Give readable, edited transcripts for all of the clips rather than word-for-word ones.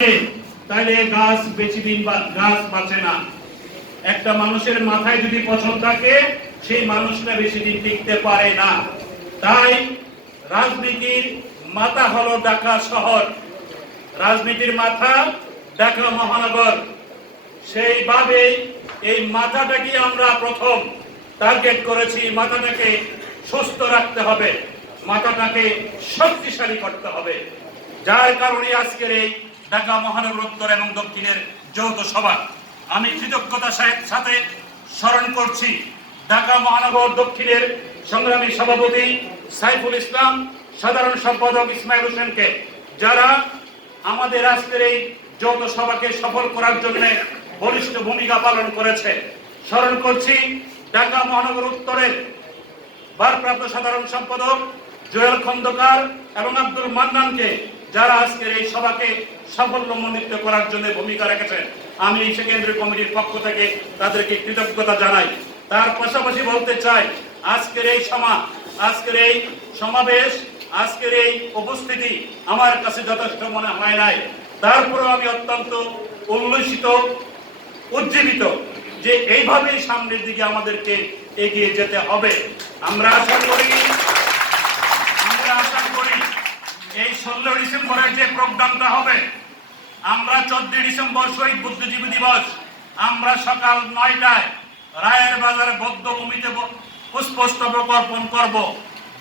তাহলে গাছ বেশি দিন গাছ বাঁচে না। একটা মানুষের মাথায় যদি পছন্দ থাকে সেই মানুষটা বেশি দিন টিকতে পারে না। তাই রাজনীতির মাথা হলো ঢাকা শহর, রাজনীতির মাথা ঢাকা মহানগর। সেইভাবে এই মাথাটাকে আমরা প্রথম টার্গেট করেছি। মাথাটাকে সুস্থ রাখতে হবে, মাথাটাকে শক্তিশালী করতে হবে। যার কারণে আজকের এই ঢাকা মহানগর উত্তর এবং দক্ষিণের যৌথ সভা। আমি কৃতজ্ঞতার সাথে স্মরণ করছি ঢাকা মহানগর দক্ষিণের সংগ্রামী সভাপতি সাইফুল ইসলাম, সাধারণ সম্পাদক ইসমাইল হোসেনকে, যারা আমাদের আজকের এই যৌথ সভাকে সফল করার জন্য বলিষ্ঠ ভূমিকা পালন করেছে। স্মরণ করছি ঢাকা মহানগর উত্তরের ভারপ্রাপ্ত সাধারণ সম্পাদক জুয়েল খন্দকার এবং আব্দুল মান্নানকে, যারা আজকের এই সভাকে সাফল্যমণ্ডিত করার জন্য ভূমিকা রেখেছেন। আমি এই কেন্দ্রীয় কমিটির পক্ষ থেকে তাদেরকে কৃতজ্ঞতা জানাই। তার পাশাপাশি বলতে চাই, আজকের এই আজকের এই সমাবেশ, আজকের এই উপস্থিতি আমার কাছে যথেষ্ট মনে হয় নাই। তারপরেও আমি অত্যন্ত উল্লসিত, উজ্জীবিত যে এইভাবেই সামনের দিকে আমাদেরকে এগিয়ে যেতে হবে। আমরা আশা করি এই 16 ডিসেম্বরের যে প্রোগ্রামটা হবে, আমরা 14 ডিসেম্বর শহীদ বুদ্ধিজীবী দিবস আমরা সকাল 9টায় রায়ের বাজার বদ্ধভূমিতে পুষ্পস্তবক অর্পণ করব।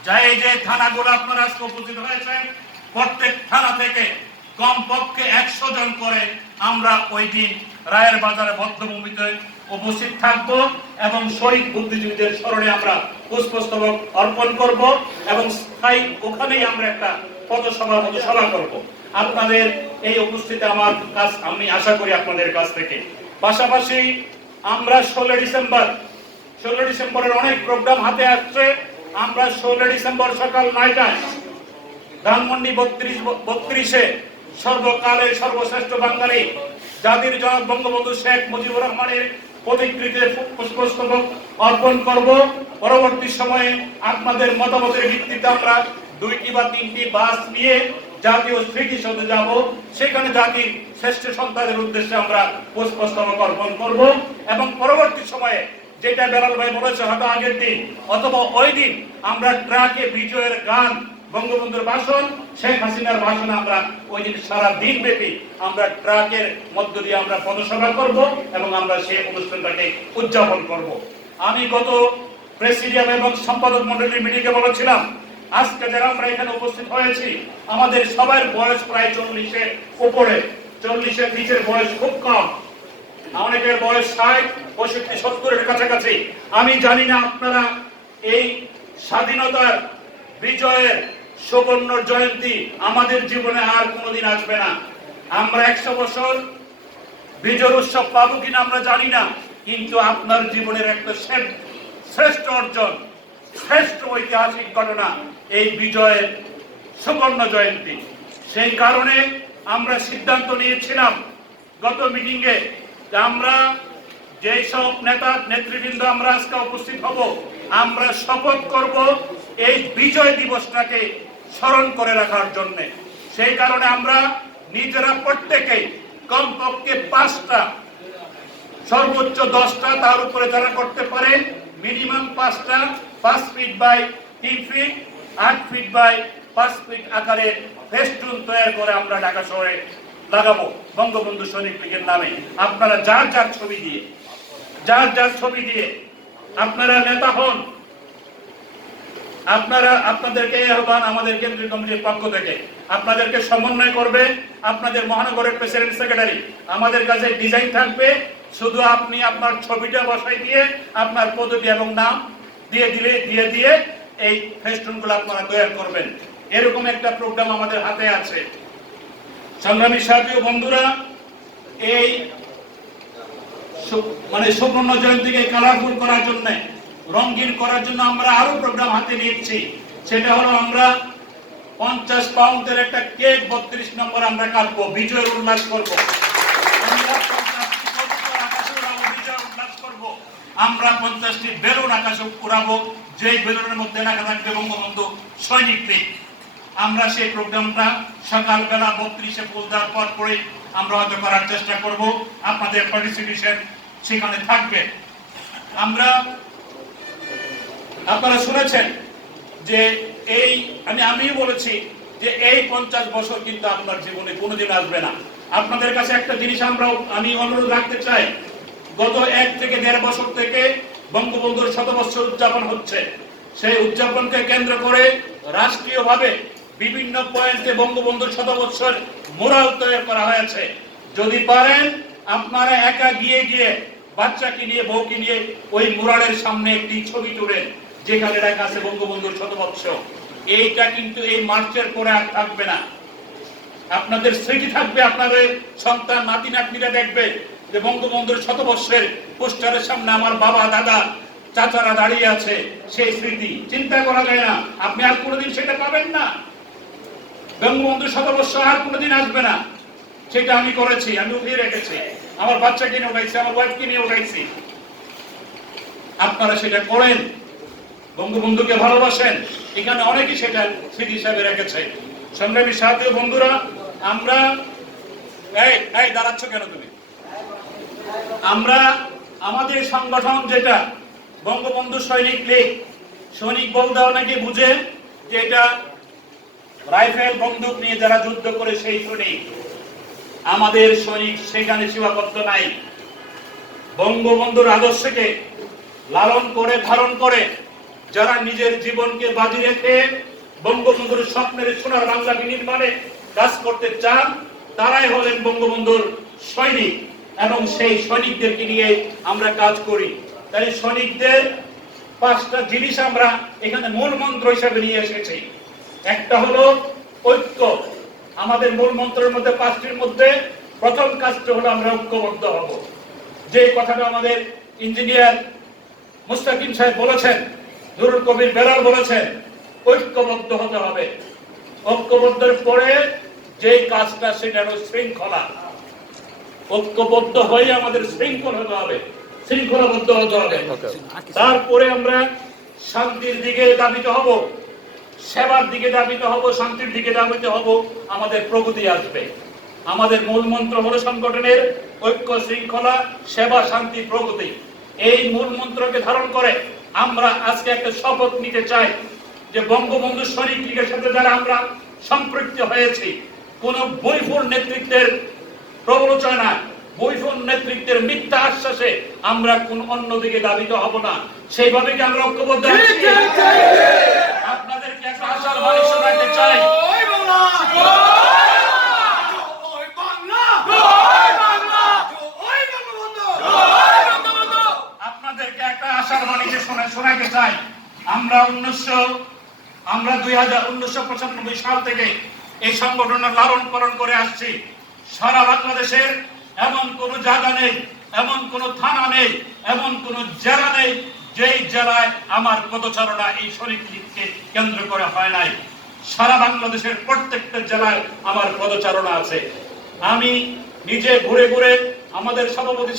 যাই যে থানাগুলো আপনারা আজকে উপস্থিত হয়েছেন, প্রত্যেক থানা থেকে কমপক্ষে 100 জন করে আমরা ওই দিন রায়ের বাজারে বদ্ধভূমিতে উপস্থিত থাকব এবং শহীদ বুদ্ধিজীবীদের স্মরণে আমরা পুষ্পস্তবক অর্পণ করব এবং স্থায়ী ওখানেই আমরা একটা পথসভা করব। আপনাদের এই উপস্থিতি আমার কাছ আমি আশা করি আপনাদের কাছ থেকে। পাশাপাশি আমরা 16 ডিসেম্বরের অনেক প্রোগ্রাম হাতে আসছে। আমরা 16 ডিসেম্বর সকাল 9টায় ধানমন্ডি 32-এ সর্বকালের সর্বশ্রেষ্ঠ বাঙালি জাতির জনক বঙ্গবন্ধু শেখ মুজিবুর রহমানের প্রতিকৃতিতে পুষ্পস্তবক অর্পণ করব। পরবর্তী সময়ে আপনাদের মতামতের ভিত্তিতে আমরা 2টি বা 3টি বাস নিয়ে জাতীয় স্মৃতিসৌধে যাব। সেখানে জাতির শ্রেষ্ঠ সন্তানদের উদ্দেশ্যে আমরা পুষ্পস্তবক অর্পণ করব এবং পরবর্তী সময়ে, যেটা বেলাল ভাই বলেছে, হয়তো আগের দিন অথবা ওই দিন আমরা ট্রাকে বিজয়ের গান, বঙ্গবন্ধুর ভাষণ, শেখ হাসিনার ভাষণ আমরা ওই দিন সারা দিন ব্যাপী আমরা ট্রাকের মধ্য দিয়ে আমরা পথসভা করব এবং আমরা সেই অনুষ্ঠানটাকে উদযাপন করব। আমি গত প্রেসিডিয়াম এবং সম্পাদক মন্ডলীর মিটিংয়ে বলেছিলাম, আজকে যারা আমরা এখানে উপস্থিত হয়েছি আমাদের সবার বয়স প্রায় 40-এর উপরে, 40-এর নিচের বয়স খুব কম। অনেকের বয়স 60, 65, 70-এর কাছাকাছি। আমি জানি না আপনারা এই স্বাধীনতার বিজয়ের সুবর্ণ জয়ন্তী আমাদের জীবনে আর কোনোদিন আসবে না। আমরা 100 বছর বিজয় উৎসব পাবো কিনা আমরা জানি না, কিন্তু আপনার জীবনের একটা শ্রেষ্ঠ অর্জন, শ্রেষ্ঠ ঐতিহাসিক ঘটনা এই বিজয়ের সুবর্ণ জয়ন্তী। সেই কারণে আমরা সিদ্ধান্ত নিয়েছিলাম গত মিটিংয়ে যে আমরা যেই সব নেতৃবৃন্দ আমরা আজকে উপস্থিত হব, আমরা শপথ করব এই বিজয় দিবসটাকে স্মরণ করে রাখার জন্য। সেই কারণে আমরা নিজেরা প্রত্যেকে কমপক্ষে 5টা, সর্বোচ্চ 10টা, তার উপরে যারা করতে পারে মিনিমাম 5টা 5 feet by 3 feet, 8 feet by 5 feet আকারের ফেস্টুন তৈরি করে আমরা ঢাকা শহরে লাগাবো বঙ্গবন্ধু সৈনিক লীগের নামে। আপনারা যার যার ছবি দিয়ে আপনারা নেতা হন। আপনাদেরকে আহ্বান আমাদের কেন্দ্রীয় কমিটির পক্ষ থেকে, আপনাদেরকে সমন্বয় করবে আপনাদের মহানগরের প্রেসিডেন্ট সেক্রেটারি। আমাদের কাছে ডিজাইন থাকবে, শুধু আপনি আপনার ছবিটা বসাই দিয়ে আপনার পদবি এবং নাম দিয়ে এই ফেস্টুনগুলো আপনারা তৈরি করবেন। এরকম একটা প্রোগ্রাম আমাদের হাতে আছে। সংগ্রামী সাথী ও বন্ধুরা, এই সুবর্ণ জয়ন্তীকে কালারফুল করার জন্য, রঙিন করার জন্য আমরা আরো প্রোগ্রাম হাতে নিয়েছি। সেটা হলো আমরা 50 পাউন্ডের একটা কেক 32 নম্বর আমরা কাটবো, বিজয়ের উল্লাস করব। আমরা 50টি বেলুন আকাশে উড়াবো, যেই বেলুনের মধ্যে লেখা থাকবে বঙ্গবন্ধু সৈনিক লীগ। আমরা সেই প্রোগ্রামটা সকালবেলা 32-এ ফুল দেওয়ার পরে আমরা হয়তো করার চেষ্টা করব, আপনাদের পার্টিসিপেশন সেখানে থাকবে। আপনারা শুনেছেন যে আমিও বলেছি যে এই 50 বছর কিন্তু আপনার জীবনে কোনোদিন আসবে না। আপনাদের কাছে একটা জিনিস আমি অনুরোধ রাখতে চাই, গত 1 থেকে 1.5 বছর থেকে বঙ্গবন্ধুর শতবর্ষ উদযাপন হচ্ছে। সেই উদযাপনকে কেন্দ্র করে রাষ্ট্রীয়ভাবে বিভিন্ন পয়েন্টে বঙ্গবন্ধুর শতবর্ষের মুরাল তৈরি করা হয়েছে। যদি পারেন আপনারা একা গিয়ে বাচ্চাকে নিয়ে, বউকে নিয়ে ওই মুরালের সামনে একটি ছবি তুলেন যেখানে লেখা আছে বঙ্গবন্ধুর শতবর্ষ। এইটা কিন্তু এই মার্চের পরে আর থাকবে না। আপনাদের স্মৃতি থাকবে, আপনাদের সন্তান নাতি নাতনিরা দেখবে যে বঙ্গবন্ধুর শতবর্ষের পোস্টারের সামনে আমার বাবা, দাদা, চাচারা দাঁড়িয়ে আছে। সেই স্মৃতি চিন্তা করা যায় না, আপনি আর কোনোদিন সেটা পাবেন না। বঙ্গবন্ধুর শতবর্ষ আর কোনোদিন আসবে না। সেটা আমি করেছি, আমি উঠিয়ে রেখেছি, আমার বাচ্চাকে নিয়ে উঠাইছি, আমার ওয়াইফকে নিয়ে উঠাইছি। আপনারা সেটা করেন, বঙ্গবন্ধুকে ভালোবাসেন, এখানে অনেকেই সেটা স্মৃতি হিসাবে রেখেছে। সংগ্রামী সাথী বন্ধুরা, আমরা এই দাঁড়াচ্ছ কেন তুমি? আমরা আমাদের সংগঠন যেটা বঙ্গবন্ধু সৈনিক লীগ, সৈনিক বলতে অনেকে বুঝে যে এটা রাইফেল বন্দুক নিয়ে যারা যুদ্ধ করে সেই সৈনিক। আমাদের সৈনিক সেখানে সীমাবদ্ধ নাই। বঙ্গবন্ধুর আদর্শকে লালন করে ধারণ করে যারা নিজের জীবনকে বাজি রেখে বঙ্গবন্ধুর স্বপ্নের সোনার বাংলা নির্মাণে কাজ করতে চান, তারাই হলেন বঙ্গবন্ধুর সৈনিক, এবং সেই সৈনিকদেরকে নিয়ে আমরা কাজ করি। তাই সৈনিকদের 5টা জিনিস আমরা এখানে মূল মন্ত্র হিসেবে নিয়ে এসেছি। একটা হলো ঐক্য। আমাদের মূল মন্ত্রের মধ্যে 5টির মধ্যে প্রথম কাজটা হলো আমরা ঐক্যবদ্ধ হব। যে কথাটা আমাদের ইঞ্জিনিয়ার মুস্তাকিম সাহেব বলেছেন, নুরুল কবির বেলাল বলেছেন, ঐক্যবদ্ধ হতে হবে। ঐক্যবদ্ধের পরে যে কাজটা সেটা হলো শৃঙ্খলা। ঐক্যবদ্ধ হয়ে আমাদের শৃঙ্খল হতে হবে, শৃঙ্খলাবদ্ধ হতে হবে। তারপরে আমরা শান্তির দিকে ধাবিত হব, সেবার দিকে ধাবিত হব, শান্তির দিকে ধাবিত হব, আমাদের প্রগতি আসবে। আমাদের মূল মন্ত্র হলো সংগঠনের ঐক্য, শৃঙ্খলা, সেবা, শান্তি, প্রগতি। এই মূল মন্ত্রকে ধারণ করে আমরা আজকে একটা শপথ নিতে চাই যে বঙ্গবন্ধু সৈনিক লীগের সাথে যারা আমরা সম্পৃক্ত হয়েছি, কোন বৈফল নেতৃত্বের প্রবঞ্চনা, বৈফল নেতৃত্বের মিথ্যা আশ্বাসে আমরা কোন অন্যদিকে ধাবিত হব না। সেইভাবে কি আমরা ঐক্যবদ্ধ আছি? আপনাদেরকে একটা আশার বাণী শোনাতে চাই। আপনাদেরকে একটা আশার বাণী শোনাতে চাই। আমরা 1995 সাল থেকে এই সংগঠনের লালন পালন করে আসছি। সারা বাংলাদেশের এমন কোন জায়গা নেই, এমন কোন থানা নেই, এমন কোন জেলা নেই যেই জেলায় আমার পদচারণা এই শরীর লীগকে কেন্দ্র করে হয় নাই। সারা বাংলাদেশের প্রত্যেকটা জেলায় আমার পদচারণা আছে। আমি নিজে ঘুরে ঘুরে আমাদের সভাপতি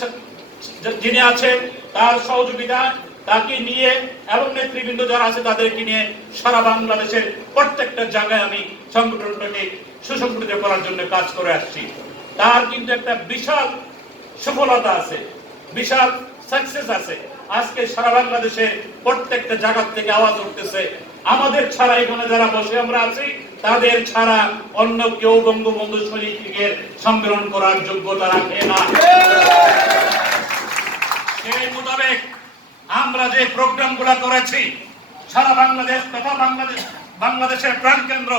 যিনি আছেন তার সহযোগিতা, তাকে নিয়ে এবং নেতৃবৃন্দ যারা আছে তাদেরকে নিয়ে সারা বাংলাদেশের প্রত্যেকটা জায়গায় আমি সংগঠনটাকে সুসংগঠিত করার জন্য কাজ করে আসছি। তার কিন্তু একটা বিশাল সফলতা আছে, বিশাল সাকসেস আছে। আজকে সারা বাংলাদেশের প্রত্যেকটা জায়গা থেকে আওয়াজ উঠতেছে, আমাদের ছাড়া এখানে যারা বসে আমরা আছি তাদের ছাড়া অন্য কেউ বঙ্গবন্ধু সৈনিক লীগের সম্মেলন করার যোগ্যতা রাখে না। সেই মোতাবেক আমরা যে প্রোগ্রামগুলো করেছি সারা বাংলাদেশ তথা বাংলাদেশের প্রাণকেন্দ্র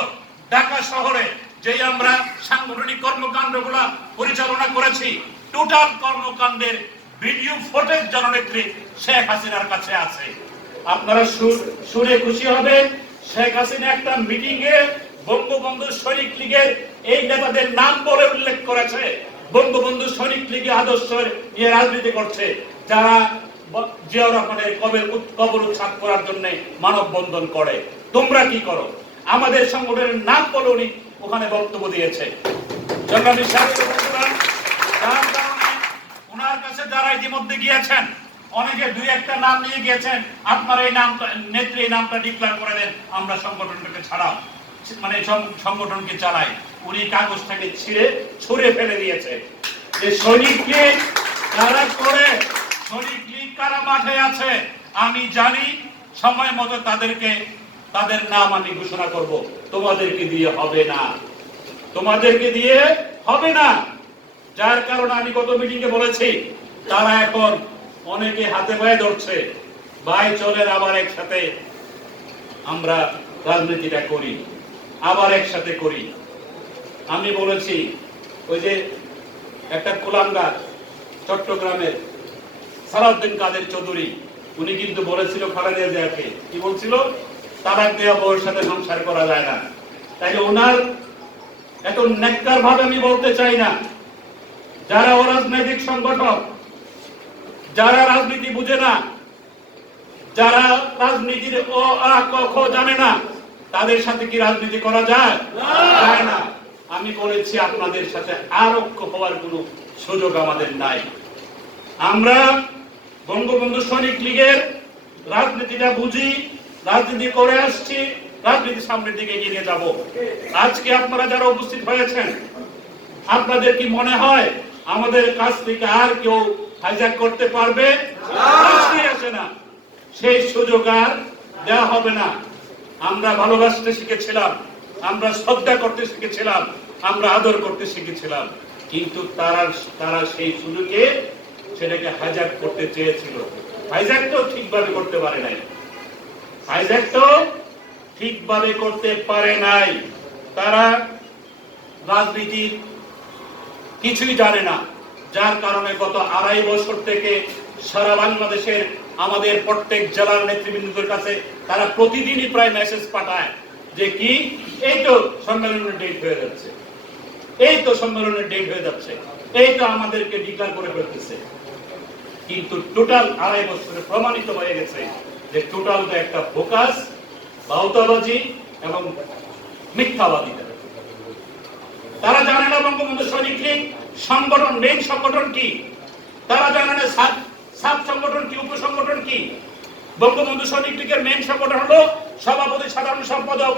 ঢাকা শহরে যে আমরা সাংগঠনিক কর্মকাণ্ডগুলো পরিচালনা করেছি, টোটাল কর্মকাণ্ডের ভিডিও ফুটেজ জননেত্রী শেখ হাসিনার কাছে আছে। আপনারা শুনে খুশি হবেন, শেখ হাসিনা একটা মিটিং এ বঙ্গবন্ধু সৈনিক লীগের এই নেতাদের নাম বলে উল্লেখ করেছে। বঙ্গবন্ধু সৈনিক লীগের আদর্শ নিয়ে রাজনীতি করছে, যারা জিয়াউর রহমানের কবর উৎখাত করার জন্য মানববন্ধন করে। তোমরা কি করো? আমাদের সংগঠনের নাম বলে উনি ওখানে বক্তব্য দিয়েছে। ওনার কাছে যারা ইতিমধ্যে গিয়েছেন, অনেকে 2-1টা নাম নিয়ে গিয়েছেন, আপনারা এই নামটা নেত্রী এই নামটা ডিক্লেয়ার করে দেন, আমরা সংগঠনটাকে ছাড়াও, মানে সংগঠনকে চালাই। উনি কাগজটাকে ছুঁড়ে ফেলে দিয়েছে। যে সৈনিক লীগ কারা করে, সৈনিক লীগ কারা মাঠে আছে আমি জানি, সময় মতো তাদের নাম আমি ঘোষণা করব। তোমাদেরকে দিয়ে হবে না, তোমাদেরকে দিয়ে হবে না। যার কারণে আমি গত মিটিংয়ে বলেছি, তারা এখন অনেকে হাতে পায়ে ধরছে, ভাই চলেন আবার একসাথে আমরা রাজনীতিটা করি, আবার একসাথে করি। আমি বলেছি, ওই যে একটা কুলাঙ্গার চট্টগ্রামের সালাউদ্দিন কাদের চৌধুরী, উনি কিন্তু বলেছিল খালেদা জিয়াকে, কি বলছিল, তালাক দেওয়া বউয়ের সাথে সংসার করা যায় না। তাই ওনার এত নেককার ভাবে আমি বলতে চাই না, যারা অরাজনৈতিক সংগঠন, যারা রাজনীতি বুঝে না, যারা রাজনীতির ও আ ক খ জানে না, তাদের সাথে কি রাজনীতি করা যায়? যায় না। আমি বলেছি আপনাদের সাথে আর ঐক্য হওয়ার কোনো সুযোগ আমাদের নাই। আমরা বঙ্গবন্ধু সৈনিক লীগের রাজনীতিটা বুঝি, রাজনীতি করে আসছি, রাজনীতি সামনের দিকে এগিয়ে যাব। আজকে আপনারা যারা উপস্থিত হয়েছেন, আপনাদের কি মনে হয় আমাদের কাছ থেকে আর কেউ হাইজ্যাক করতে পারবে? আসে না, সেই সুযোগ আর দেওয়া হবে না। আমরা ভালোবাসতে শিখেছিলাম, আমরা শ্রদ্ধা করতে শিখেছিলাম, আমরা আদর করতে শিখেছিলাম, কিন্তু তারা সেই সুযোগে সেটাকে হাইজ্যাক করতে চেয়েছিল। হাইজ্যাক তো ঠিকভাবে করতে পারে নাই, হাইজ্যাক তো ঠিকভাবে করতে পারে নাই। তারা রাজনীতির কিছুই জানে না, যার কারণে গত 2.5 বছর থেকে সারা বাংলাদেশের আমাদের প্রত্যেক জেলার নেতৃবৃন্দদের কাছে তারা প্রতিদিনই প্রায় মেসেজ পাঠায় যে কি, এই তো সম্মেলনের ডেট হয়ে যাচ্ছে, এই তো সম্মেলনের ডেট হয়ে যাচ্ছে, এই তো আমাদেরকে ডিক্লেয়ার করে ফেলতেছে। কিন্তু টোটাল 2.5 বছরে প্রমাণিত হয়ে গেছে যে টোটাল একটা ফোকাস, বাউতাবাজি এবং মিথ্যাবাদী। তারা জানে না বঙ্গবন্ধু সৈনিক লীগ সংগঠন, মেইন সংগঠন কি, তারা জানে না সাব সংগঠন কি, উপসংগঠন কি। বঙ্গবন্ধু সৈনিক লীগের মেইন সংগঠন হলো সভাপতি, সাধারণ সম্পাদক,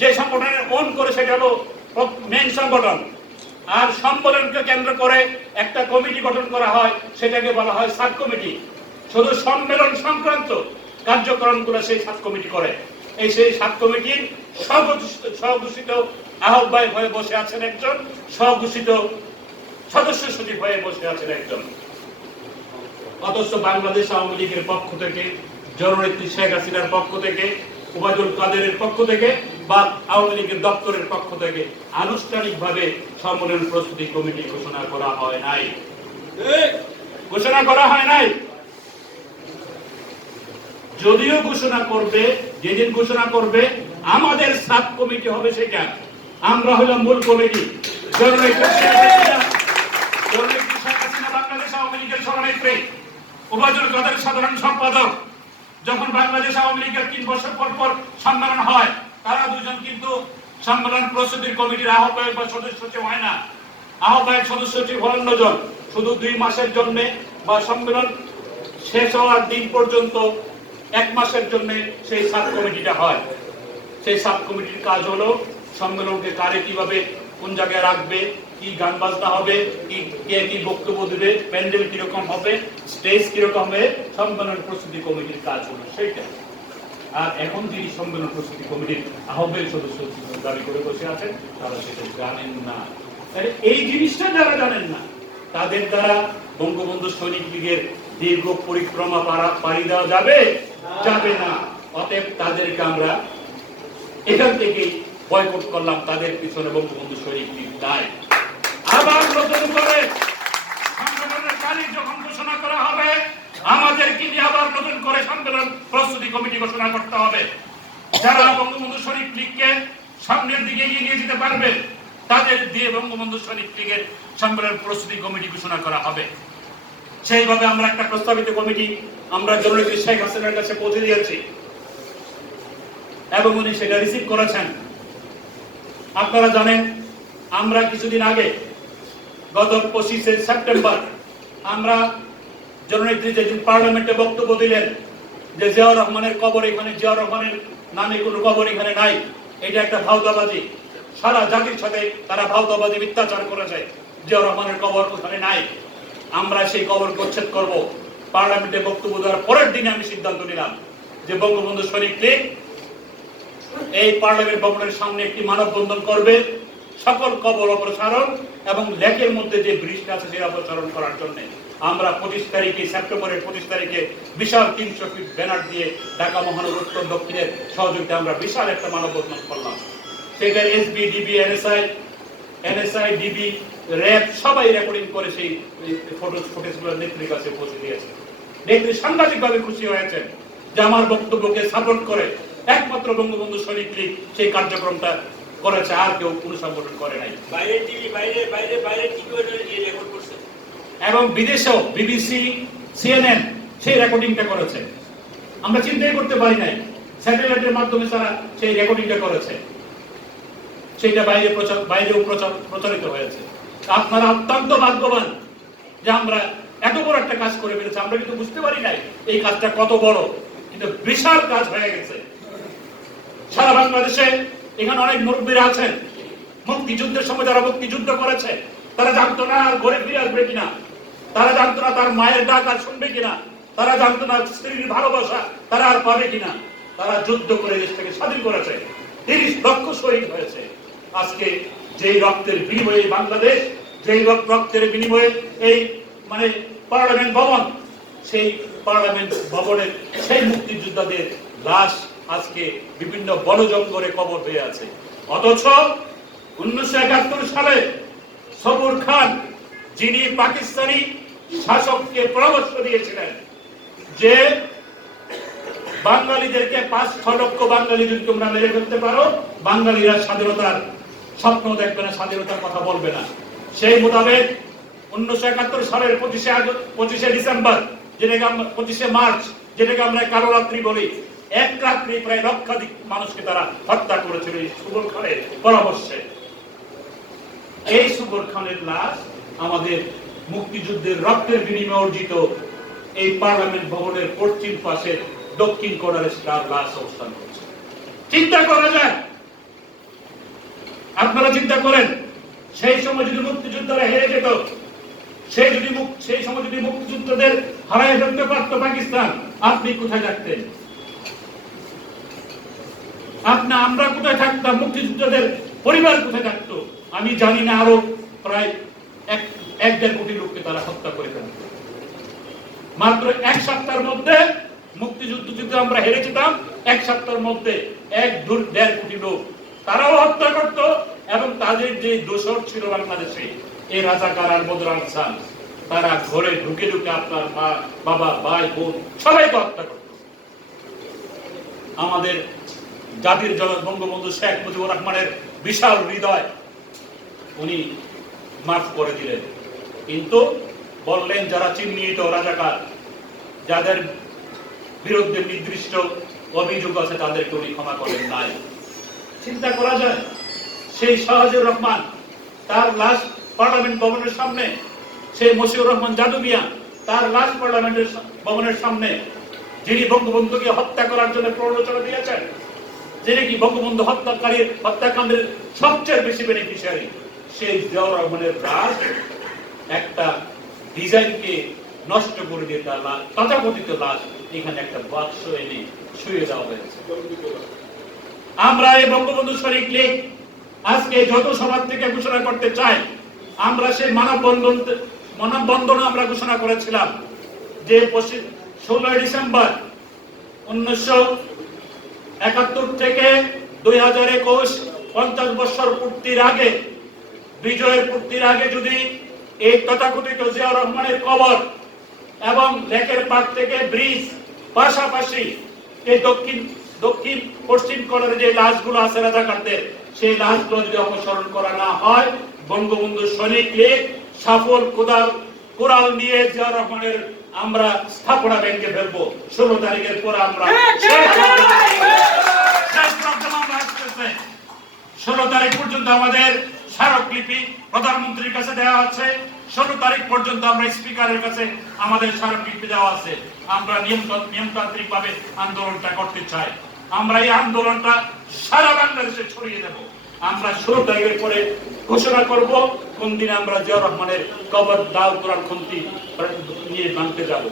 যে সংগঠনের ওন করে সেটা হলো মেইন সংগঠন। আর সম্মেলনকে কেন্দ্র করে একটা কমিটি গঠন করা হয়, সেটাকে বলা হয় সাব কমিটি। শুধু সম্মেলন সংক্রান্ত কার্যক্রমগুলো সেই সাব কমিটি করে। সেই সাব কমিটির স্বঘোষিত আহ্বায়ক হয়ে বসে আছেন একজন, স্বঘোষিত সদস্য সচিব হয়ে বসে আছেন একজন। অথচ বাংলাদেশ আওয়ামী লীগের পক্ষ থেকে, জননেত্রী শেখ হাসিনার পক্ষ থেকে, ওবায়দুল কাদেরের পক্ষ থেকে বা আওয়ামী লীগের দপ্তরের পক্ষ থেকে আনুষ্ঠানিকভাবে সম্মেলন প্রস্তুতি কমিটি ঘোষণা করা হয় নাই, ঘোষণা করা হয় নাই। যদিও ঘোষণা করবে, যেদিন ঘোষণা করবে আমাদের সাব কমিটি হবে সেটা, আমরা হলাম মূল কমিটি। জননেত্রী শেখ হাসিনা বাংলাদেশ আওয়ামী লীগের সভানেত্রী, ওবায়দুল কাদের সাধারণ সম্পাদক। যখন বাংলাদেশ আওয়ামী লীগের 3 বছর পর পর সম্মেলন হয়, তারা দুজন কিন্তু সম্মেলন প্রস্তুতির কমিটির আহ্বায়ক বা সদস্য সচিব হয় না। আহ্বায়ক সদস্য সচিব হল অন্যজন। শুধু 2 মাসের জন্য বা সম্মেলন শেষ হওয়ার দিন পর্যন্ত 1 মাসের জন্য সেই সাব কমিটিটা হয়। সেই সাব কমিটির কাজ হলো সম্মেলনকে কারে কিভাবে কোন জায়গায় রাখবে, কি গান বাজনা হবে, কে কি বক্তব্য দেবে, প্যান্ডেল কিরকম হবে, স্টেজ কিরকম হবে, সম্মেলন প্রস্তুতি কমিটির কাজ হলো সেইটা। আর এখন যিনি সম্মেলন প্রস্তুতি কমিটির আহ্বায়ক সদস্য দাবি করে বসে আছেন, তারা সেটা জানেন না। এই জিনিসটা যারা জানেন না, তাদের দ্বারা বঙ্গবন্ধু সৈনিক লীগের দীর্ঘ পরিক্রমা পাড়ি দেওয়া যাবে যাবে না। অতএব তাদেরকে আমরা এখান থেকে বয়কট করলাম, তাদের পিছনে বঙ্গবন্ধু সৈনিক লীগ দায়। আবার নতুন করে সম্মেলনের তারিখ যখন ঘোষণা করা হবে, আমাদেরকে নিয়ে আবার নতুন করে সম্মেলন প্রস্তুতি কমিটি ঘোষণা করতে হবে। যারা বঙ্গবন্ধু সৈনিক লীগকে সামনের দিকে এগিয়ে নিয়ে যেতে পারবে, তাদের দিয়ে বঙ্গবন্ধু সৈনিক লীগের সম্মেলন প্রস্তুতি কমিটি ঘোষণা করা হবে। সেইভাবে আমরা একটা প্রস্তাবিত কমিটি আমরা জননেত্রী শেখ হাসিনার কাছে পৌঁছে দিয়েছি এবং উনি সেটা রিসিভ করেছেন। আপনারা জানেন, আমরা কিছুদিন আগে গত 25শে সেপ্টেম্বর আমরা জননেত্রী যেদিন পার্লামেন্টে বক্তব্য দিলেন যে জিয়াউর রহমানের কবর এখানে, জিয়াউর রহমানের নামে কোনো কবর এখানে নাই, এটা একটা ভাওতাবাজি, সারা জাতির সাথে তারা ভাওতাবাদী মিথ্যাচার করেছে। জিয়াউর রহমানের কবর ওখানে নাই, আমরা সেই কবরকে উচ্ছেদ করব। পার্লামেন্টে বক্তব্য দেওয়ার পরের দিনে আমি সিদ্ধান্ত নিলাম যে বঙ্গবন্ধু সৈনিক লীগ এই পার্লামেন্ট ভবনের সামনে একটি মানববন্ধন করবে, সকল কবর অপসারণ এবং লেকের মধ্যে যে ব্রিজটা আছে সেই অপসারণ করার জন্য। আমরা 25 তারিখে, সেপ্টেম্বরের 25 তারিখে বিশাল 300 ফিট ব্যানার দিয়ে ঢাকা মহানগর উত্তর দক্ষিণের সহযোগিতা আমরা বিশাল একটা মানববন্ধন করলাম। সেখানে SB, DB, NSI, DB, RAB সবাই রেকর্ডিং করে সেই ফুটেজগুলো নেত্রীর কাছে পৌঁছে দিয়েছে। নেত্রী সাংঘাতিকভাবে খুশি হয়েছেন যে আমার বক্তব্যকে সাপোর্ট করে একমাত্র বঙ্গবন্ধু সৈনিক লীগ সেই কার্যক্রমটা করেছে, আর কেউ কোনো সংগঠন করে নাই। বাইরে টিভি, বাইরে কি করে রেকর্ড করছে, এবং বিদেশেও বিবিসি, সিএনএন সেই রেকর্ডিংটা করেছে। আমরা চিন্তাই করতে পারি নাই, স্যাটেলাইটের মাধ্যমে তারা সেই রেকর্ডিংটা করেছে, সেটা বাইরেও প্রচারিত হয়েছে। আপনারা অত্যন্ত ভাগ্যবান যে আমরা এত বড় একটা কাজ করে ফেলেছি। আমরা কিন্তু বুঝতে পারি নাই এই কাজটা কত বড়, কিন্তু বিশাল কাজ হয়ে গেছে। সারা বাংলাদেশে এখানে অনেক মুরব্বীরা আছেন, মুক্তিযুদ্ধের সময় যারা মুক্তিযুদ্ধ করেছে, তারা জানতো না আর ঘরে ফিরে আসবে কিনা, তারা জানতো না তার মায়ের ডাক আর শুনবে কিনা, তারা জানতো না স্ত্রীর ভালোবাসা তারা আর পাবে কিনা। তারা যুদ্ধ করে দেশটাকে স্বাধীন করেছে, 30 লক্ষ শহীদ হয়েছে। আজকে যেই রক্তের বিনিময়ে বাংলাদেশ, যেই রক্তের বিনিময়ে এই পার্লামেন্ট ভবন, সেই পার্লামেন্ট ভবনের সেই মুক্তিযোদ্ধাদের লাশ আজকে বিভিন্ন বনজঙ্গলে কবর হয়ে আছে। অথচ 1971 সালে সবুর খান, যিনি পাকিস্তানি শাসককে পরামর্শ দিয়েছিলেন যে বাঙালিদেরকে 5-6 লক্ষ বাঙালি যদি তোমরা মেরে ফেলতে পারো, বাঙালিরা স্বাধীনতার স্বপ্ন দেখবে না, স্বাধীনতার কথা বলবে না। সেই মোতাবেক 1971 সালের 25শে ডিসেম্বর, যেটাকে আমরা 25শে মার্চ, যেটাকে আমরা কালো রাত্রি বলি, এক রাত্রি প্রায় লক্ষাধিক মানুষকে তারা হত্যা করেছিল এই সুবর খানের পরামর্শে। এই সুবর খানের লাশ আমাদের মুক্তিযুদ্ধের রক্তের বিনিময়ে অর্জিত এই পার্লামেন্ট ভবনের পশ্চিম পাশের দক্ষিণ কোণারে তার লাশ অবস্থান করছে। চিন্তা করা যায়, আপনারা চিন্তা করেন, সেই সময় যদি মুক্তিযোদ্ধারা হেরে যেত, সেই সময় যদি মুক্তিযুদ্ধদের হারায় ফেলতে পারত পাকিস্তান, আপনি কোথায় থাকতেন? আমরা কোথায় থাকতাম? মুক্তিযুদ্ধদের পরিবার কোথায় থাকতো? আমি জানি না, আরো প্রায় 1-1.5 কোটি লোককে তারা হত্যা করে ফেলত। মাত্র 1 সপ্তাহের মধ্যে মুক্তিযুদ্ধ যদি আমরা হেরে যেতাম, 1 সপ্তাহের মধ্যে 1-1.5 কোটি লোক তারাও হত্যা করত। এবং তাদের যে দোসর ছিল বাংলাদেশে, এই রাজাকার আর বদরান খান, তারা ঘরে ঢুকে ঢুকে আপনার মা, বাবা, ভাই, বোন সবাইকে হত্যা করত। আমাদের জাতির জনক বঙ্গবন্ধু শেখ মুজিবুর রহমানের বিশাল হৃদয়, উনি মাফ করে দিলেন, কিন্তু বললেন যারা চিহ্নিত রাজাকার, যাদের বিরুদ্ধে নির্দিষ্ট অভিযোগ আছে, তাদেরকে উনি ক্ষমা করেন নাই। চিন্তা করা যায়, সেই শাহজাহান রহমান তার লাশ পার্লামেন্ট ভবনের সামনে, সেই মশিউর রহমান জাদুমিয়া তার লাশ পার্লামেন্টের ভবনের সামনে, যিনি বঙ্গবন্ধুকে হত্যা করার জন্য প্ররোচনা দিয়েছেন, যিনি কি বঙ্গবন্ধু হত্যাকাণ্ডের সবচেয়ে বেশি বেনিফিশিয়ারি, সেই জিয়াউর রহমানের লাশ একটা ডিজাইনকে নষ্ট করে দিয়ে তার লাশ, তথাকথিত লাশ, এখানে একটা বাক্স এনে শুয়ে দেওয়া হয়েছে। আমরা এই বঙ্গবন্ধু সৈনিক লীগ আজকে যত সভা থেকে ঘোষণা করতে চাই, আমরা সেই মানববন্ধন আমরা ঘোষণা করেছিলাম যে 16 ডিসেম্বর 1971 থেকে 2021 50 বছর পূর্তির আগে, বিজয়ের পূর্তির আগে যদি এই তথাকথিত জিয়াউর রহমানের কবর এবং লেকের পাড় থেকে ব্রিজ পাশাপাশি এই দক্ষিণ পশ্চিম কোণের যে লাশগুলো আছে রাজাকারদের, সেই লাশগুলো যদি অপসারণ করা না হয়, বঙ্গবন্ধু সৈনিক লীগ সফল কোরাল নিয়ে জিয়াউর রহমানের আমরা স্থাপনা ভেঙে ফেলবো। 16 তারিখের পর আমরা 16 তারিখ পর্যন্ত আমাদের স্মারকলিপি প্রধানমন্ত্রীর কাছে দেওয়া আছে। 16 তারিখ পর্যন্ত আমরা স্পিকারের কাছে আমাদের স্মারকলিপি দেওয়া আছে। আমরা নিয়মতান্ত্রিক ভাবে আন্দোলনটা করতে চাই। আমরা এই আন্দোলনটা সারা বাংলাদেশে ছড়িয়ে দেব। আমরা 16 তারিখের পরে ঘোষণা করব কোন দিন আমরা জিয়াউর রহমানের কবর দাও কোরআন খুন্তি নিয়ে ভাঙতে যাব।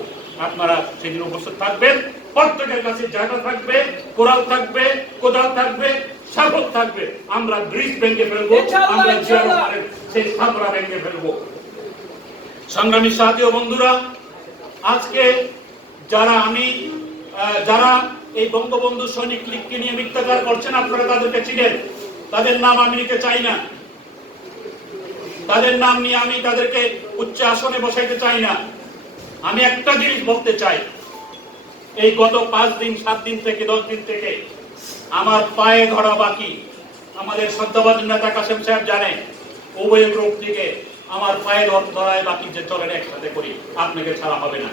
আপনারা সেদিন উপস্থিত থাকবেন। প্রত্যেকের কাছে জায়গা থাকবে, কোরাল থাকবে, কোদাল থাকবে, শাবক থাকবে। আমরা ব্রিজ ভেঙে ফেলবো, আমরা জিয়াউর রহমানের সেই স্থাপনা ভেঙে ফেলবো। সংগ্রামী সাথী ও বন্ধুরা, আজকে যারা এই বঙ্গবন্ধু সৈনিক লীগকে নিয়ে মিথ্যাচার করছেন, আপনারা তাদেরকে চিনেন। তাদের নাম আমি নিতে চাই না, তাদের নাম নিয়ে আমি তাদেরকে উচ্চ আসনে বসাইতে চাই না। আমি একটা জিনিস বলতে চাই, এই গত 5 দিন 7 দিন থেকে 10 দিন থেকে আমার পায়ে ধরা বাকি। আমাদের শ্রদ্ধাভাজন নেতা কাসেম সাহেব জানে, উভয় গ্রুপ থেকে আমার পায়ে ধরায় বাকি, যে চলেন একসাথে করি, আপনাকে ছাড়া হবে না।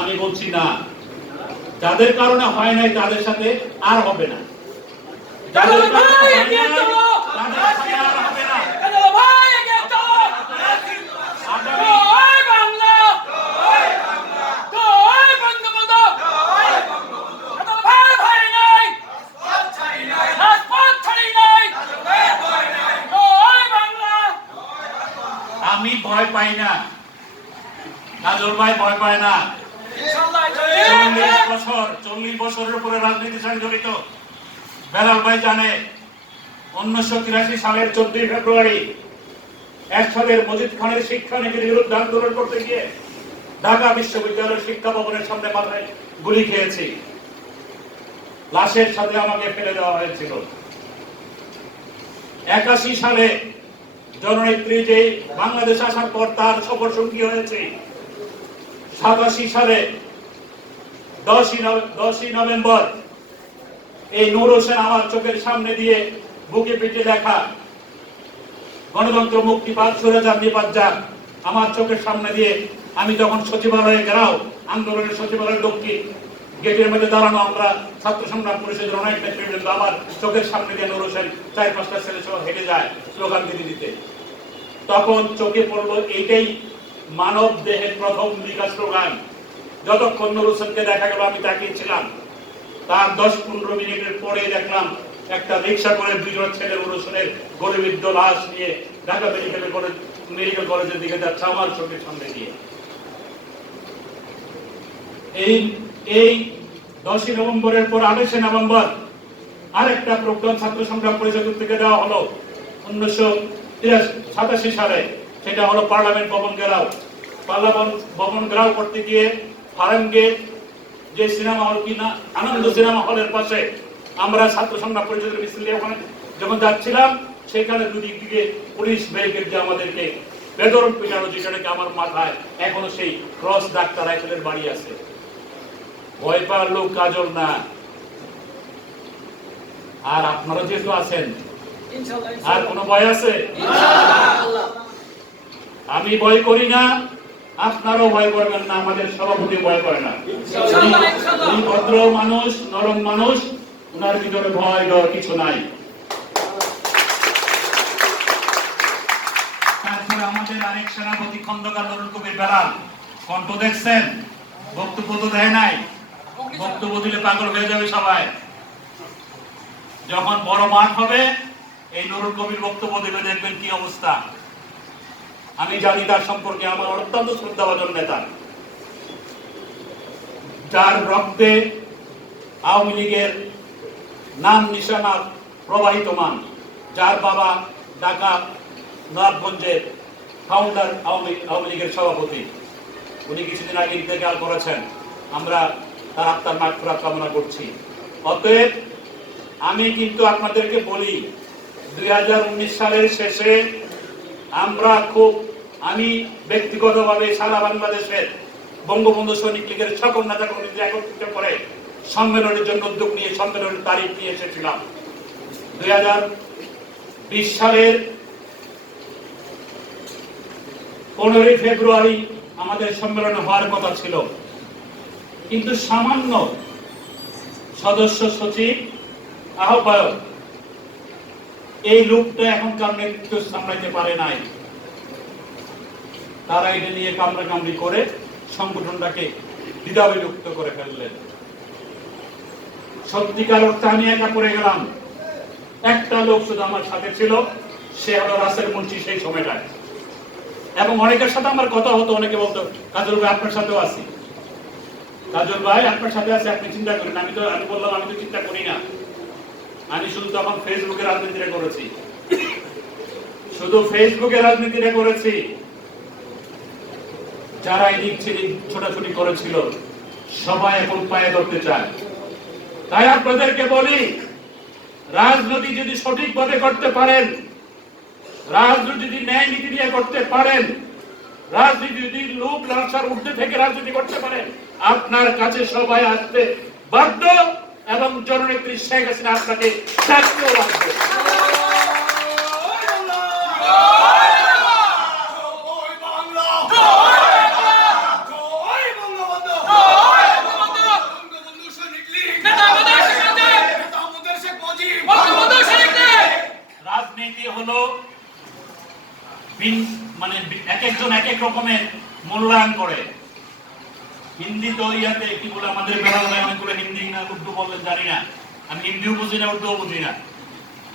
আমি বলছি না, যাদের কারণে হয় নাই তাদের সাথে আর হবে না, যাদের কারণে হয় নাই তাদের সাথে আর হবে না। আমি ভয় পাই না, নাজর ভাই ভয় পায় না। 40 বছরের উপরে রাজনীতির সঙ্গে জড়িত বেলাল ভাই জানে, 1983 সালের 14 ফেব্রুয়ারি একসাথে মজিদ খানের শিক্ষানীতির বিরুদ্ধে আন্দোলন করতে গিয়ে ঢাকা বিশ্ববিদ্যালয়ের শিক্ষা ভবনের সামনে মাথায় গুলি খেয়েছি। লাশের সাথে আমাকে ফেলে দেওয়া হয়েছিল। 81 সালে জননেত্রী যে বাংলাদেশ আসার পর তার সফর সঙ্গী হয়েছে। 87 সালে 10ই নভেম্বর এই নূর হোসেন আমার চোখের সামনে দিয়ে বুকে পিঠে দেখা গণতন্ত্র মুক্তিবাদ সুরাজার নিপাত আমার চোখের সামনে দিয়ে, আমি তখন সচিবালয়ে গেলাম, আন্দোলনের সচিবালয়ের দক্ষিণ গেটের মধ্যে দাঁড়ানো, আমরা ছাত্র সংগ্রাম পরিষদের অনেক নেতৃবৃন্দ, আমার চোখের সামনে দিয়ে নূর হোসেন 4-5টা ছেলে সহ হেঁটে যায় স্লোগান দিতে। তখন চোখে পড়লো এইটাই মানব দেহের প্রথম বিকাশ স্লোগান। যতক্ষণ নূর হোসেনকে দেখা গেল আমি তাকিয়েছিলাম, তার 10-15 মিনিটের পরে দেখলাম একটা রিক্সা করে 2 জন ছেলে নূর হোসেনের গলিবিদ্ধ লাশ নিয়ে ঢাকা মেডিকেল কলেজের দিকে যাচ্ছে আমার চোখের সামনে দিয়ে। এই 10ই নভেম্বরের পর 28শে নভেম্বর আরেকটা প্রোগ্রাম ছাত্র সংগ্রাম পরিষদ থেকে দেওয়া হলো 1987 সালে। সেটা হলো পার্লামেন্ট ভবন ঘেরাও। পার্লামেন্ট ভবন ঘেরাও করতে গিয়ে ফার্ম গেট যে সিনেমা হল কিনা আনন্দ সিনেমা হলের পাশে আমরা ছাত্র সংগ্রাম পরিষদের মিছিল ওখানে যখন যাচ্ছিলাম, সেখানে দুদিক দিকে পুলিশ ব্যারিকেড দিয়ে আমাদেরকে বেদরম পিটানো, যেটাকে আমার মাথায় এখনো সেই ক্রস ডাক্তার রাইফেলের বাড়ি আছে। ভয় পাওয়ার লোক কাজল না। আর আপনারা যেহেতু আছেন, আর কোনো ভয় আছে? আমি ভয় করি না, আপনারাও ভয় করবেন না, আমাদের সভাপতি ভয় করে না। উনি ভদ্র মানুষ, নরম মানুষ, উনার ভিতরে ভয় ডর কিছু নাই। তারপরে আমাদের আরেক সেনাপতি খন্দকার নুরুল কবির বেলাল, কণ্ঠ দেখছেন, বক্তব্য তো দেয় নাই। বক্তব্য দিলে পাগল হয়ে যাবে সবাই। যখন বড় মাঠ হবে এই নুরুল কবির বক্তব্য দেবে, দেখবেন কি অবস্থা। আমি জানি তার সম্পর্কে, আমার অত্যন্ত শ্রদ্ধাভাজন নেতা, যার রক্তে আওয়ামী লীগের নাম নিশানা প্রবাহিতমান, যার বাবা ঢাকা নবাবগঞ্জের ফাউন্ডার আওয়ামী লীগের সভাপতি। উনি কিছুদিন আগে ইন্তেকাল করেছেন, আমরা তার আত্মার মাগফিরাত কামনা করছি। অতএব আমি কিন্তু আপনাদেরকে বলি, 2019 সালের শেষে আমি ব্যক্তিগতভাবে সারা বাংলাদেশের বঙ্গবন্ধু সৈনিক লীগের সকল নেতা কর্মীদের একত্রিত করে সম্মেলনের জন্য উদ্যোগ নিয়ে সম্মেলনের তারিখ নিয়ে এসেছিলাম। 2020 সালের 15 ফেব্রুয়ারি আমাদের সম্মেলন হওয়ার কথা ছিল, কিন্তু সামান্য সদস্য সচিব আহ্বায়ক এই লোকটা এখনকার নেতৃত্ব সামলাইতে পারে নাই। তারা এটা নিয়ে কামড়াকামড়ি করে সংগঠনটাকে দ্বিধাবিভক্ত করে ফেললেন। সত্যিকার অর্থে আমি একা পড়ে গেলাম। একটা লোক শুধু আমার সাথে ছিল, সে হলো রাসেল মুন্সি সেই সময়টায়। এবং অনেকের সাথে আমার কথা হতো, অনেকে বলতো কাজল ভাই আপনার সাথেও আছি, কাজল ভাই আপনার সাথে আছে, আপনি চিন্তা করেন। আমি বললাম আমি তো চিন্তা করি না, আমি শুধু তখন ফেসবুকে রাজনীতিটা করেছি, শুধু ফেসবুকে রাজনীতিটা করেছি। যারা এদিক সেদিক ছোটাছুটি করেছিল সবাই এখন পায়ে ধরতে চায়। তাই আপনাদেরকে বলি, রাজনীতি যদি সঠিকভাবে করতে পারেন, রাজনীতি যদি ন্যায় নীতি নিয়ে করতে পারেন, রাজনীতি যদি লোক লালসার ঊর্ধ্বে থেকে রাজনীতি করতে পারেন, আপনার কাছে সবাই আসতে বাধ্য এবং জননেত্রী শেখ হাসিনা আপনাকে ডাকতেও লাগবে। রাজনীতি হলো মানে এক একজন এক এক রকমের মূল্যায়ন করে। হিন্দি তো ইয়াতে কি বলে আমাদের বেড়ায় অনেকগুলো হিন্দি না উর্দু বললেন জানি না, আমি হিন্দিও বুঝি না উর্দুও বুঝি না।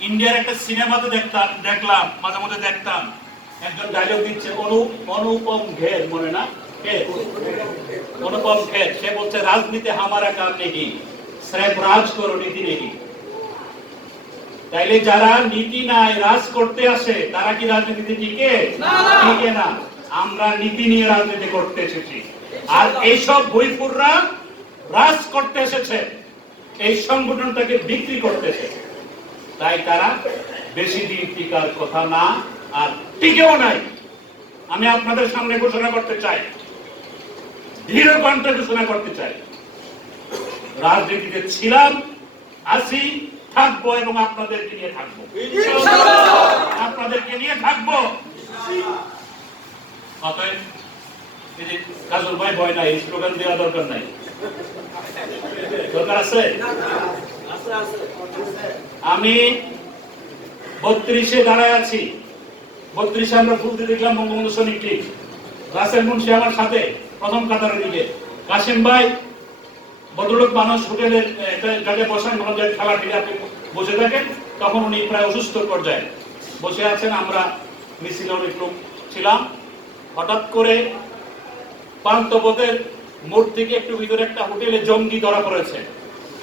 ইন্ডিয়ার একটা সিনেমাতে দেখলাম মাঝে মধ্যে দেখতাম, একজন ডায়লগ দিচ্ছে অনুপম খের, মনে না কে, অনুপম খের, সে বলছে রাজনীতি হামারা কাম নেই, সির্ফ রাজ করো নীতি নেই। তাইলে যারা নীতি নাই রাজ করতে আসে তারা কি রাজনীতিতে টিকে? টিকে না। আমরা নীতি নিয়ে রাজনীতি করতে এসেছি, আর এইসব বইপুররা রাজ করতে এসেছে, এই সংগঠনটাকে বিক্রি করতে এসেছে। তাই তারা বেশি দিন টিকার কথা না, আর টিকেও নাই। আমি আপনাদের সামনে ঘোষণা করতে চাই, দৃঢ় কণ্ঠে ঘোষণা করতে চাই, রাজনীতিতে ছিলাম, আছি, থাকবো এবং আপনাদেরকে নিয়ে থাকবো, আপনাদেরকে নিয়ে থাকবো। অতএব কাজল ভাই ভয় নাই, স্লোগান দেওয়া দরকার নাই, দরকার আছে? আমি 32-এ দাঁড়ায় আছি, 32-এ আমরা ফুলতে দেখলাম বঙ্গবন্ধু সৈনিক লীগ, রাসেল মুন্সি আমার সাথে প্রথম কাতারের দিকে, কাশেম ভাই ভদ্রলোক মানুষ হোটেলের যাতে বসান খেলা থেকে আপনি বসে থাকেন, তখন উনি প্রায় অসুস্থ পর্যায়ে বসে আছেন, আমরা মিছিলে অনেক লোক ছিলাম। হঠাৎ করে পান্তপথের মোড় থেকে একটু ভিতরে একটা হোটেলে জঙ্গি ধরা পড়েছে,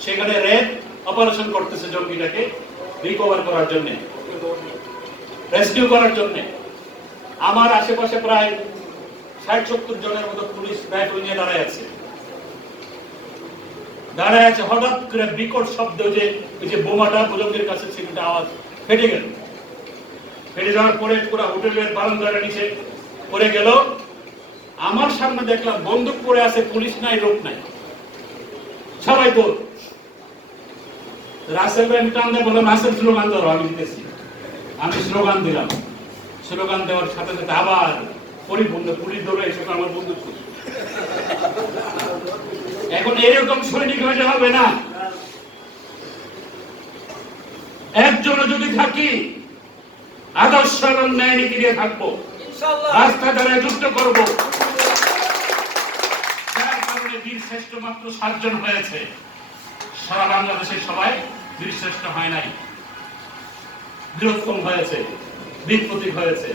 সেখানে র্যাব অপারেশন করতেছে জঙ্গিটাকে রিকভার করার জন্য, রেস্কিউ করার জন্য। আমার আশেপাশে প্রায় 60-70 জনের মতো পুলিশ রাইফেল নিয়ে দাঁড়ায় আছে। হঠাৎ করে বিকট শব্দ, যে বোমাটা বুলন্দের কাছে সেটা আওয়াজ ফেটে গেল। ফেটে যাওয়ার পরে পুরো হোটেলের বারান্দাটা নিচে পড়ে গেল। আমার সামনে দেখলাম বন্দুক পড়ে আছে, পুলিশ নাই, লোক নাই, সবাই তো। রাসেল ভাই টান দিয়ে বললাম রাসেল স্লোগান ধরো, আমি দিতেছি। আমি স্লোগান দিলাম, স্লোগান দেওয়ার সাথে সাথে আবার পরিপূর্ণ পুলিশ ধরে এসে আমার বন্দুক। এখন এরকম সৈনিক হয়ে হবে না, একজন যদি থাকি আদর্শ এবং ন্যায় নীতি দিয়ে থাকবো, রাস্তা দ্বারা যুদ্ধ করবো। যার কারণে বীর শ্রেষ্ঠ মাত্র 7 জন হয়েছে, সারা বাংলাদেশের সবাই বীর শ্রেষ্ঠ হয় নাই, বীরোত্তম হয়েছে, বীর প্রতীক হয়েছে,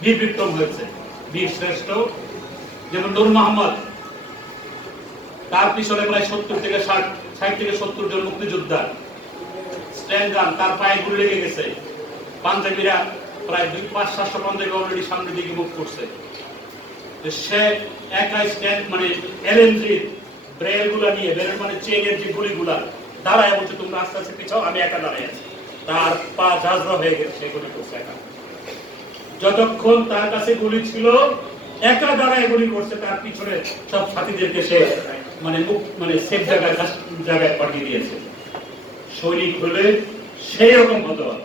বীর বিক্রম হয়েছে। বীর শ্রেষ্ঠ যেমন নূর মোহাম্মদ, তার পিছনে প্রায় 60 থেকে 70 জন মুক্তিযোদ্ধা, স্ট্যান্ড গান, তার পায়ে গুলি লেগে গেছে, পাঞ্জাবিরা প্রায় 500-700 পাঞ্জাবি অলরেডি সামনের দিকে মুভ করছে। সে একাই স্ট্যান্ড মানে এলএমজি ব্রেল গুলা নিয়ে, ব্রেল মানে চেইনের যে গুলিগুলা, দাঁড়ায় বলছে তোমরা আস্তে আস্তে পিছাও, আমি একা দাঁড়ায় আছি। তার পা ঝাঁঝরা হয়ে গেছে, সে গুলি করছে একা। যতক্ষণ তার কাছে গুলি ছিল একা দাঁড়ায় গুলি করছে, তার পিছনে সব সাথীদেরকে সে মানে সেফ জায়গায় পাঠিয়ে দিয়েছে। সৈনিক হলে সেই রকম হতে হবে।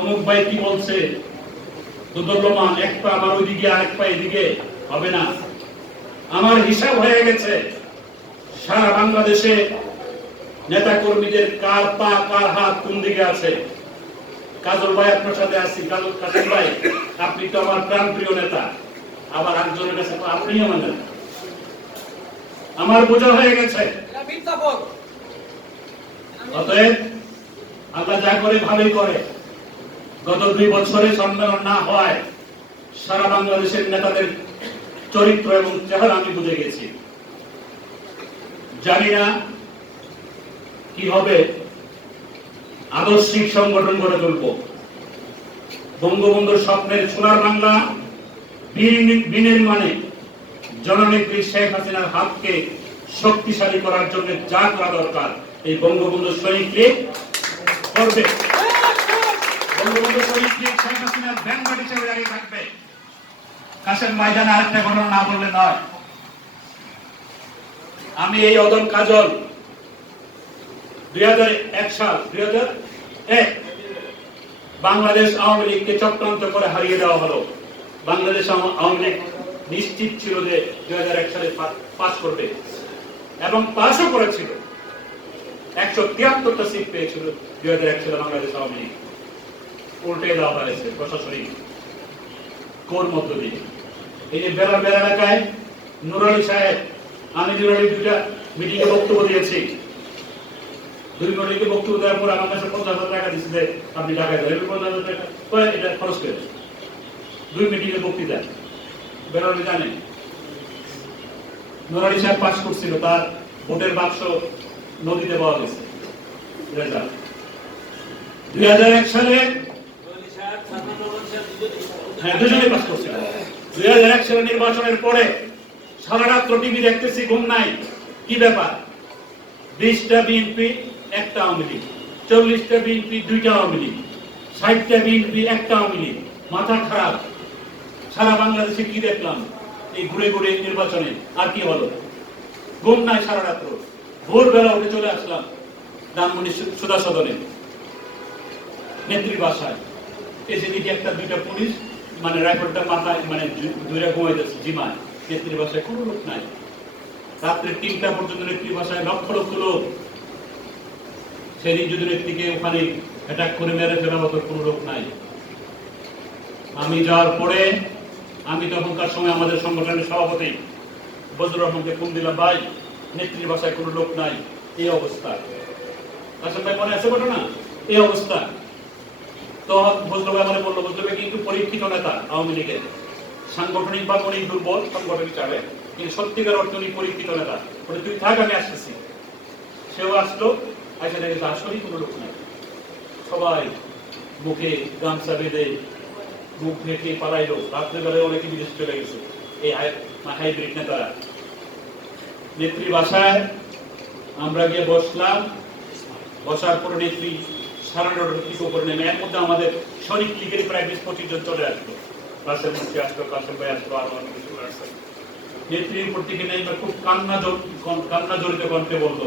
অমুক ভাই কি বলছে, দুদলমান, এক পা আমার ওইদিকে আরেক পা এদিকে হবে না। আমার হিসাব হয়ে গেছে, সারা বাংলাদেশে নেতা কর্মীদের কার পা কার হাত কোন দিকে আছে। কাজল ভাই আপনার সাথে আছি, কাজল ভাই আপনি তো আমার প্রাণ প্রিয় নেতা, আবার একজনের কাছে আপনি আমার নেতা। আমার বোঝা হয়ে গেছে, অতএব আল্লাহ যা করে ভালোই করে। গত 2 বছরে সম্মেলন না হয় সারা বাংলাদেশের নেতাদের চরিত্র এবং চেহারা আমি বুঝে গেছি। জানি না কি হবে, আদর্শিক সংগঠন গড়ে তুলব। বঙ্গবন্ধুর স্বপ্নের সোনার বাংলা বিনির্মাণে জননেত্রী শেখ হাসিনার হাতকে শক্তিশালী করার জন্য যা করা দরকার এই বঙ্গবন্ধু শহীদ লীগ করবে। বঙ্গবন্ধু শহীদ লীগ শেখ হাসিনার ব্যাংকট হিসেবে দাঁড়িয়ে থাকবে। কাশেম ময়দানে আরেকটা ঘটনা না বললে নয়। আমি এই অদম কাজল 2001 সাল 2001 বাংলাদেশ আওয়ামী লীগকে চক্রান্ত করে হারিয়ে দেওয়া হলো। বাংলাদেশ আওয়ামী লীগ নিশ্চিত ছিল যে 2001 সালে পাস করবে এবং পাসও করেছিল। 173টা সিট পেয়েছিল 2001 সালে বাংলাদেশ আওয়ামী লীগ। উল্টে দেওয়া হয়েছে প্রশাসনিক কোর মধ্য দিয়ে। এই যে বেলা এলাকায় নুর আলী সাহেব, আমি নুর আলী 2টা মিটিংয়ে বক্তব্য দিয়েছি। 2 মিনিটে বক্তব্য দেওয়ার পর আমার কাছে 50,000 টাকা দিচ্ছে যে আপনি টাকায় দেবেন। 50,000 টাকা এটা খরচ করে 2 মিটিংয়ে বক্তৃতা বেরোলে জানেন। নুর আলী সাহেব পাস করছিল, তার ভোটের বাক্স নদীতে পাওয়া গেছে। 2001 সালে দুজনে পাস করছিল। 2001 সালে নির্বাচনের পরে সারা রাত্র টিভি দেখতেছি, ঘুম নাই। কি ব্যাপার? 20টা বিএনপি, 1টা আওয়ামী লীগ, 40টা বিএনপি, 2টা আওয়ামী লীগ, 60টা বিএনপি, 1টা আওয়ামী লীগ। মাথা খারাপ। সারা বাংলাদেশে কি দেখলাম এই ঘুরে ঘুরে নির্বাচনে। আর কি হলো? ঘুম নাই সারা রাত্র। ভোরবেলা উঠে চলে আসলাম ধানমন্ডি সুধা সদনে, নেত্রীর বাসায়। এসে দেখি 1টা 2টা পুলিশ মানে রাইফেলটা মাথায় মানে দুইটা ঘুমাইতেছে জিমায়। নেত্রীর বাসায় কোনো লোক নাই। রাত্রে 3টা পর্যন্ত নেত্রীর বাসায় লক্ষ লক্ষ লোক। সেদিন যদি নেত্রীকে ওখানে অ্যাটাক করে মেরে ফেলার মতো কোনো লোক নাই। আমি যাওয়ার পরে আমি তখনকার সময় আমাদের সংগঠনের সভাপতি বজরুর রহমানকে ফোন দিলাম, ভাই নেত্রীর বাসায় কোনো লোক নাই, এই অবস্থা। আসলে ভাই মনে আছে ঘটনা? এই অবস্থা। তো বজরুল ভাই আমাকে বললো, বজরুল ভাই কিন্তু পরীক্ষিত নেতা আওয়ামী লীগের, সাংগঠনিক বা অনেক দুর্বল সংগঠন হিসাবে, কিন্তু সত্যিকার অর্থ উনি পরীক্ষিত নেতা। বলে তুই থাক, আমি আসতেছি। সেও আসলো, আসে দেখে আসলেই কোনো লোক নাই। সবাই মুখে গামছা বেঁধে মুখ ঢেকে পালাইলো। রাত্রেবেলায় অনেকে বিদেশ চলে গেছে এই হাইব্রিড নেতারা। নেত্রী বাসায় আমরা গিয়ে বসলাম। বসার পর নেত্রী 9:30 উপরে নেমে, এর মধ্যে আমাদের শরীফ লীগের প্রায় 20-25 জন চলে আসলো। কাশেম মুন্সি আসলো, কাশেম ভাই আসলো, আরো অনেক কিছু আসলো। নেত্রীর উপর থেকে নেমে খুব কান্না জড়িত কণ্ঠে বলতো,